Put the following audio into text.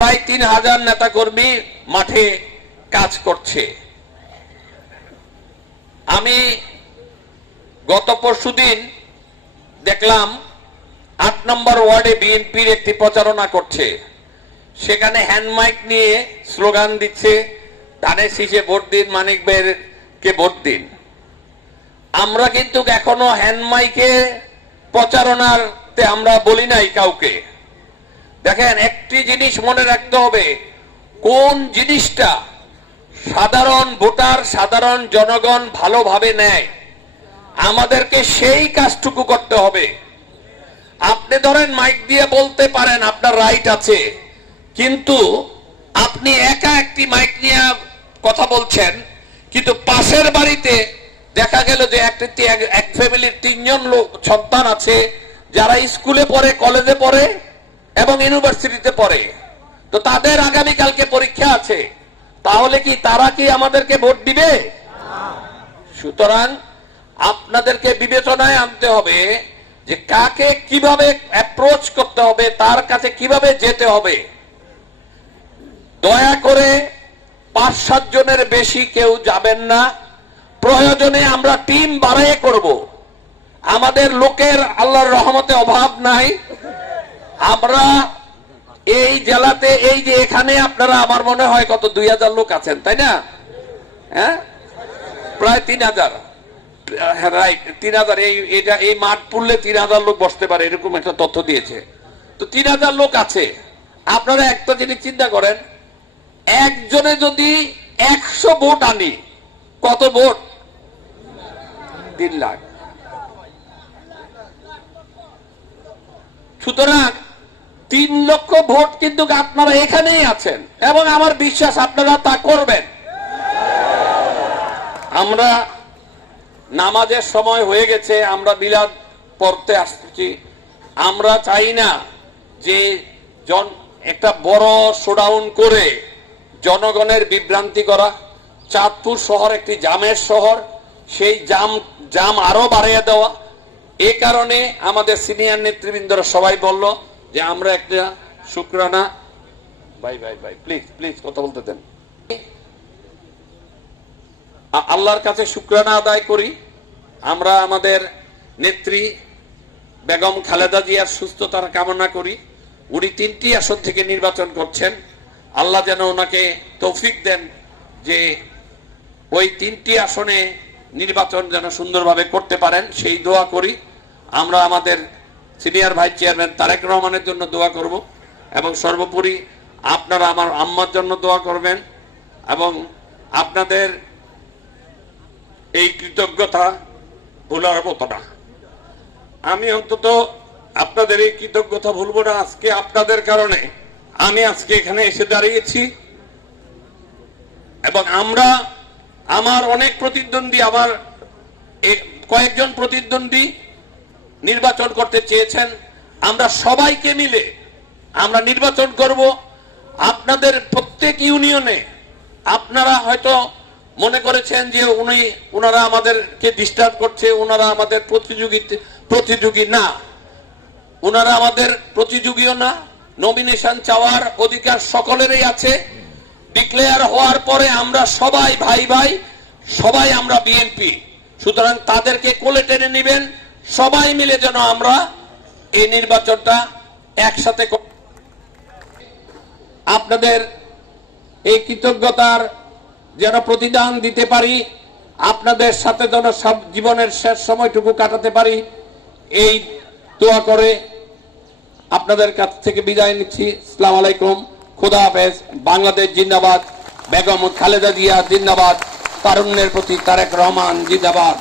প্রায় 3000 নেতাকর্মী মাঠে কাজ করছে। আমি গত পরশুদিন দেখলাম 8 নম্বর ওয়ার্ডে বিএনপির একটি প্রচারণা করছে। সেখানে হ্যান্ডমাইক নিয়ে স্লোগান দিচ্ছে, ধানের শীষে ভোট দিন, মানিক ভাইকে ভোট দিন। আমরা কিন্তু এখনো হ্যান্ডমাইকে প্রচারণাতে আমরা বলি নাই কাউকে। দেখেন, একটি জিনিস মনে রাখতে হবে, কোন জিনিসটা সাধারণ ভোটার, সাধারণ জনগণ ভালোভাবে নেয়, আমাদেরকে সেই কাজটুকু করতে হবে। আপনি ধরেন মাইক দিয়ে বলতে পারেন, আপনার রাইট আছে, কিন্তু আপনি একা একটি মাইক নিয়ে কথা বলছেন, কিন্তু পাশের বাড়িতে দেখা গেল যে এক ফ্যামিলির 3 জন লোক সন্তান আছে যারা স্কুলে পড়ে, কলেজে পড়ে এবং ইউনিভার্সিটিতে পড়ে। তো তাদের আগামীকালকে পরীক্ষা আছে, তাহলে কি তারা কি আমাদেরকে ভোট দিবে? সুতরাং আপনাদেরকে বিবেচনায় আনতে হবে যে কাকে কিভাবে অ্যাপ্রোচ করতে হবে, তার কাছে কিভাবে যেতে হবে। দয়া করে 5-7 জনের বেশি কেউ যাবেন না। প্রয়োজনে আমরা টিম বাড়াইয়ে করব। আমাদের লোকের আল্লাহর রহমতে অভাব নাই। আমরা এই জেলাতে, এই যে এখানে আপনারা আমার মনে হয় কত 2000 লোক আছেন, তাই না? হ্যাঁ, প্রায় 3000। রাইট, 3000। এই মাঠ পুরলে 3000 লোক বসতে পারে, এরকম একটা তথ্য দিয়েছে। তো 3000 লোক আছে। আপনারা একটা জিনিস চিন্তা করেন, একজনে যদি 100 ভোট আনি, কত ভোট? 3 লাখ। সুতরাং 3 লক্ষ ভোট কিন্তু আপনারা এখানেই আছেন, এবং আমার বিশ্বাস আপনারা তা করবেন। আমরা নামাজের সময় হয়ে গেছে, আমরা মিলাদ পড়তে আসছি। আমরা চাই না যে একটা বড় শোডাউন করে জনগণের বিভ্রান্তি করা। চাঁদপুর শহর একটি জামের শহর, সেই জাম আরো বাড়িয়ে দেওয়া। এই কারণে আমাদের সিনিয়র নেতৃবৃন্দরা সবাই বলল যে আমরা একটা শুকরানা, ভাই প্লিজ কথা বলতে দেন, আল্লাহর কাছে শুকরানা আদায় করি। আমরা আমাদের নেত্রী বেগম খালেদা জিয়ার সুস্থতার কামনা করি। উনি 3টি আসন থেকে নির্বাচন করছেন। আল্লাহ যেন ওনাকে তৌফিক দেন যে ওই 3টি আসনে নির্বাচন যেন সুন্দরভাবে করতে পারেন, সেই দোয়া করি। আমরা আমাদের সিনিয়র ভাইস চেয়ারম্যান তারেক রহমানের জন্য দোয়া করব, এবং সর্বোপরি আপনারা আমার আম্মার জন্য দোয়া করবেন। এবং আপনাদের এই কৃতজ্ঞতা ভোলার মতো না। আমি অন্তত আপনাদের এই কৃতজ্ঞতা ভুলবো না। আজকে আপনাদের কারণে আমি আজকে এখানে এসে দাঁড়িয়েছি, এবং আমার অনেক প্রতিদ্বন্দ্বী, আমার কয়েকজন প্রতিদ্বন্দ্বী নির্বাচন করতে চেয়েছেন। আমরা সবাইকে মিলে আমরা নির্বাচন করব। আপনাদের প্রত্যেক ইউনিয়নে আপনারা হয়তো মনে করেছেন যে ওনারা আমাদেরকে ডিস্টার্ব করছে, ওনারা আমাদের প্রতিযোগী না। ওনারা আমাদের প্রতিযোগীও না। নমিনেশন চাওয়ার অধিকার সকলেরই আছে। ডিক্লেয়ার হওয়ার পরে আমরা সবাই ভাই, সবাই আমরা বিএনপি। সুতরাং তাদেরকে কোলে টেনে নেবেন, সবাই মিলে যেন আমরা এই নির্বাচনটা একসাথে। আপনাদের এই কৃতজ্ঞতার যেন প্রতিদান দিতে পারি, আপনাদের সাথে যেন সব জীবনের শেষ সময়টুকু কাটাতে পারি, এই দোয়া করে আপনাদের কাছ থেকে বিদায় নিচ্ছি। আসসালামু আলাইকুম, খুদা হাফেজ। বাংলাদেশ জিন্দাবাদ, বেগম খালেদা জিয়া জিন্দাবাদ, তারুণ্যের প্রতি তারেক রহমান জিন্দাবাদ।